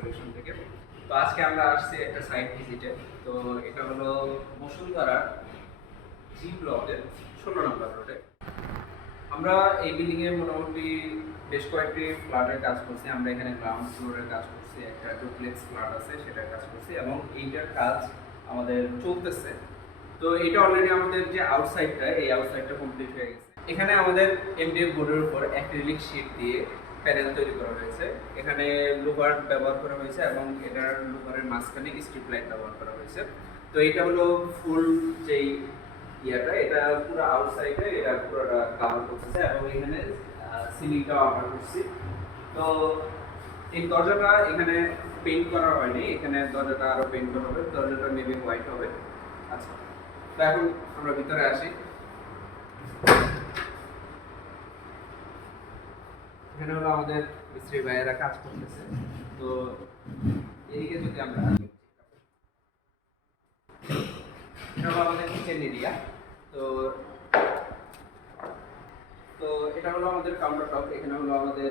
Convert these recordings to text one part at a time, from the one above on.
Solution থেকে। তো আজকে আমরা আসছি একটা সাইট ভিজিটে তো এটা হলো বসুন্ধরা জি ব্লকের ষোলো নম্বর রোডে আমরা এই বিল্ডিং এ মোটামুটি বেশ কয়েকটি ফ্ল্যাটের কাজ করছি। আমরা এখানে গ্রাউন্ড ফ্লোরের কাজ করছি, একটা ডুপ্লেক্স ফ্ল্যাট আছে, সেটার কাজ করছি এবং এইটার কাজ আমাদের চলতেছে। তো এটা অলরেডি আমাদের যে আউটসাইডটা এই আউটসাইডটা কমপ্লিট হয়ে গেছে। এখানে আমাদের এমডিএফ বোর্ডের উপর অ্যাক্রিলিক শিট দিয়ে প্যানেল তৈরি করা হয়েছে। এখানে লোভার ব্যবহার করা হয়েছে এবং এটার লোভারের মাঝখানে স্ট্রিপ লাইট ব্যবহার করা হয়েছে। তো এটা হলো ফুল যেই ইয়াটা, এটা পুরো আউটসাইডে এটা পুরোটা কভার করতেছে এবং এখানে সিলিংটাও আমরা করছি। তো এই দরজাটা এখানে পেইন্ট করা হয়নি, এখানে দরজাটা আরও পেইন্ট করা হবে, দরজাটা মেবি হোয়াইট হবে। আচ্ছা তো এখন আমরা ভিতরে আসি। এখানে হলো আমাদের মিস্ত্রি ভাইয়েরা কাজ করতেছে। তো এদিকে যদি আমরা এটা হলো আমাদের কিচেন এরিয়া তো তো এটা হলো আমাদের কাউন্টার টপ এখানে হলো আমাদের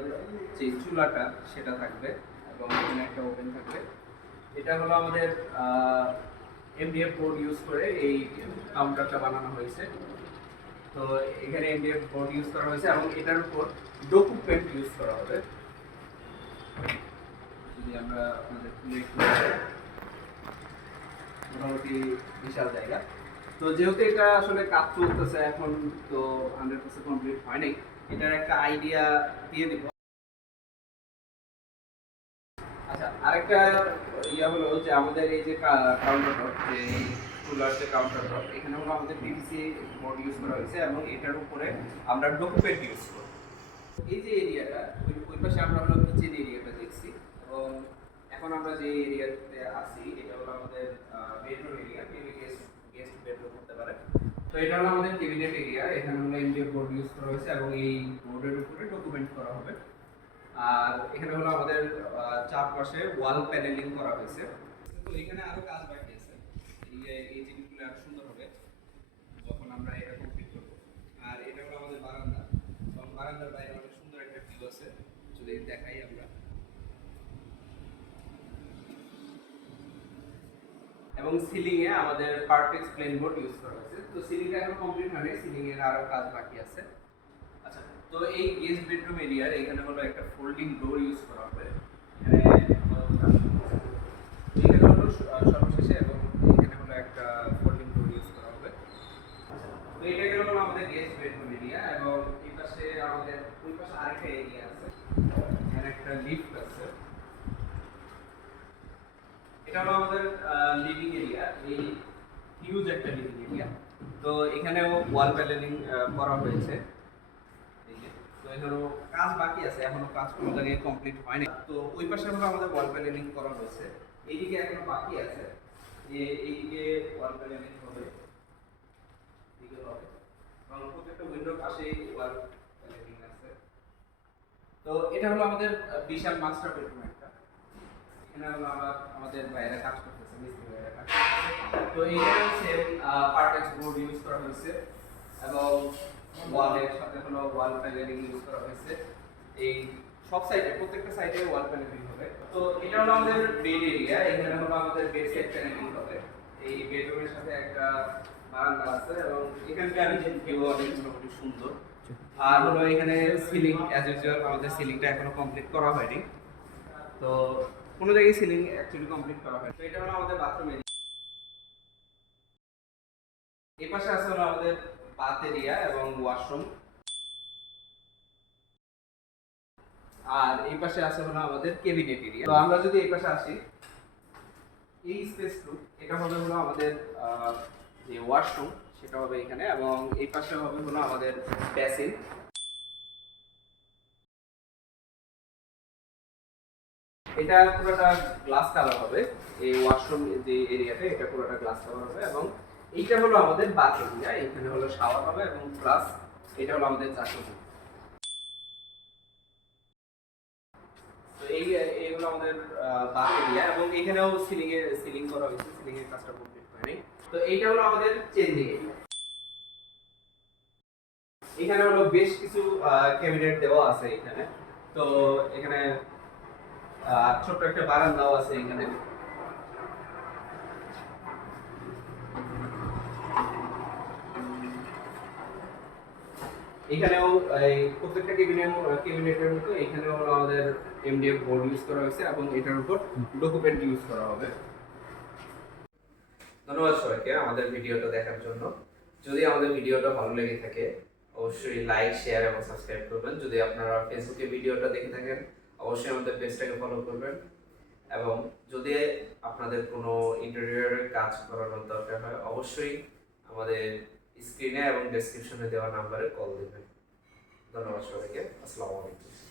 যে চুলাটা, সেটা থাকবে এবং এখানে একটা ওভেন থাকবে। এটা হলো আমাদের এমডিএফ বোর্ড ইউজ করে এই কাউন্টারটা বানানো হয়েছে। তো এখানে এমডিএফ বোর্ড ইউজ করা হয়েছে এবং এটার উপর ডোকু পেন্ট ইউজ করা হবে। যদি আমরা আপনাদের একটু মোটামুটি বিশাল জায়গা। তো যেহেতু এটা আসলে কাজ চলতেছে এখন, তো হান্ড্রেড পার্সেন্ট কমপ্লিট হয়নি এটার একটা আইডিয়া দিয়ে দিব। আচ্ছা আরেকটা ইয়া হলো যে আমাদের এই যে কাউন্টার যে কুলার যে কাউন্টার টপ এখানে হলো আমাদের পিভিসি বোর্ড ইউজ করা হয়েছে এবং এটার উপরে আমরা ডকুমেন্ট ইউজ করব। এই যে এরিয়াটা ওই পাশে আমরা হলো কিচেন এরিয়াটা দেখছি এবং এখন আমরা যে এরিয়াতে আছি, এটা হলো আমাদের bedroom area maybe guest guest bedroom হতে পারে? তো এটা হলো আমাদের ক্যাবিনেট এরিয়া এখানে হলো এমডিএফ বোর্ড ইউজ করা হয়েছে এবং এই বোর্ডের উপরে ডকুমেন্ট করা হবে। আর এখানে হলো আমাদের চারপাশে ওয়াল প্যানেলিং করা হয়েছে। তো এখানে আরও কাজ বাকি আছে। এই এই জিনিসগুলো আরও সুন্দর হবে যখন আমরা এটা কমপ্লিট করব। আর এটা হলো আমাদের বারান্দা। এবং বারান্দার বাইরে অনেক সুন্দর একটা ভিউ আছে। যদি দেখাই আমরা। এবং সিলিং এ আমাদের পারফেক্ট প্লেন বোর্ড ইউজ করা হয়েছে। তো সিলিংটা এখন কমপ্লিট হয়নি সিলিং এর আরও কাজ বাকি আছে। আচ্ছা তো এই গেস্ট বেডরুম এরিয়ার এখানে হলো একটা ফোল্ডিং ডোর ইউজ করা হবে এখানে এখানে হলো স- আহ, সর্বশেষে এবং এখানে হলো একটা ফোল্ডিং ডোর ইউজ করা হবে আচ্ছা, তো এটা গেল হলো আমাদের গেস্ট বেডরুম এরিয়া এবং এই পাশে আমাদের ওই পাশে আরেকটা এরিয়া আছে এখানে একটা লিফট আছে। এটা হলো আমাদের লিভিং এরিয়া এই হিউজ একটা লিভিং এরিয়া তো এখানেও ওয়াল প্যানেলিং করা হয়েছে। তো এখানেও কাজ বাকি আছে, এখনও কাজ কোনো জায়গায় কমপ্লিট হয়নি তো ওই পাশে হলো আমাদের ওয়াল প্যানেলিং করা হয়েছে। এইদিকে এখনও বাকি আছে যে এইদিকে ওয়াল প্যানেলিং হবে এদিকে হবে। এবং প্রত্যেকটা উইন্ডোর পাশে ওয়াল তো এটা হলো আমাদের বিশাল মাস্টার বেডরুম একটা। এখানে হলো আমরা, আমাদের বাইরে কাজ করতেছে, মিস্ত্রি ভাইয়েরা কাজ তো এইখানে সেম পার্টেক্স বোর্ড ইউজ করা হয়েছে এবং ওয়ালের সাথে হলো ওয়াল প্যানেলিং ইউজ করা হয়েছে। এই সব সাইডে প্রত্যেকটা সাইডে ওয়াল প্যানেলিং হবে। তো এটা হলো আমাদের বেড এরিয়া এখানে হলো আমাদের বেড সাইড প্যানেলিং হবে। এই বেডরুমের সাথে একটা বারান্দা আছে এবং এখানকার ভিউ অনেক মোটামুটি সুন্দর। আর হলো এখানে সিলিং অ্যাজ ইউজুয়াল আমাদের সিলিংটা এখনও কমপ্লিট করা হয়নি। তো কোনো জায়গায় সিলিং অ্যাকচুয়ালি কমপ্লিট করা হয় এটা হলো আমাদের বাথরুম এরিয়া এই পাশে আছে হলো আমাদের বাথ এরিয়া এবং ওয়াশরুম আর এই পাশে আছে হলো আমাদের কেবিনেট এরিয়া তো আমরা যদি এই পাশে আসি, এই স্পেসটু এটা হবে হলো আমাদের যে ওয়াশরুম সেটা হবে এখানে এবং এই পাশে হবে হলো আমাদের বেসিন এটা পুরোটা গ্লাস কালার হবে, এই ওয়াশরুম যে এটা পুরোটা গ্লাস কালার হবে এবং এইটা হলো আমাদের বাথ এরিয়া এখানে হলো শাওয়ার হবে এবং প্লাস এটা হলো আমাদের চাষন এই এইগুলো আমাদের বাথ এরিয়া এবং এখানেও সিলিং এর সিলিং করা হয়েছে সিলিং এর কাজটা কমপ্লিট তো এইটা হলো আমাদের চেঞ্জিং এরিয়া এখানে হলো বেশ কিছু ক্যাবিনেট দেওয়া আছে এখানে। তো এখানে ছোট্ট একটা বারান্দাও আছে এখানে। এখানেও প্রত্যেকটা কেবিনের কেবিনেটের মতো এখানেও আমাদের এমডিএফ বোর্ড ইউজ করা হয়েছে এবং এটার উপর ডকুমেন্ট ইউজ করা হবে। ধন্যবাদ সবাইকে আমাদের ভিডিওটা দেখার জন্য। যদি আমাদের ভিডিওটা ভালো লেগে থাকে, অবশ্যই লাইক শেয়ার এবং সাবস্ক্রাইব করবেন। যদি আপনারা ফেসবুকে ভিডিওটা দেখে থাকেন, অবশ্যই আমাদের পেজটাকে ফলো করবেন। এবং যদি আপনাদের কোনো ইন্টেরিয়রের কাজ করানোর দরকার হয়, অবশ্যই আমাদের স্ক্রিনে এবং ডেসক্রিপশনে দেওয়া নাম্বারে কল দেবেন। ধন্যবাদ সবাইকে। আসসালামু আলাইকুম।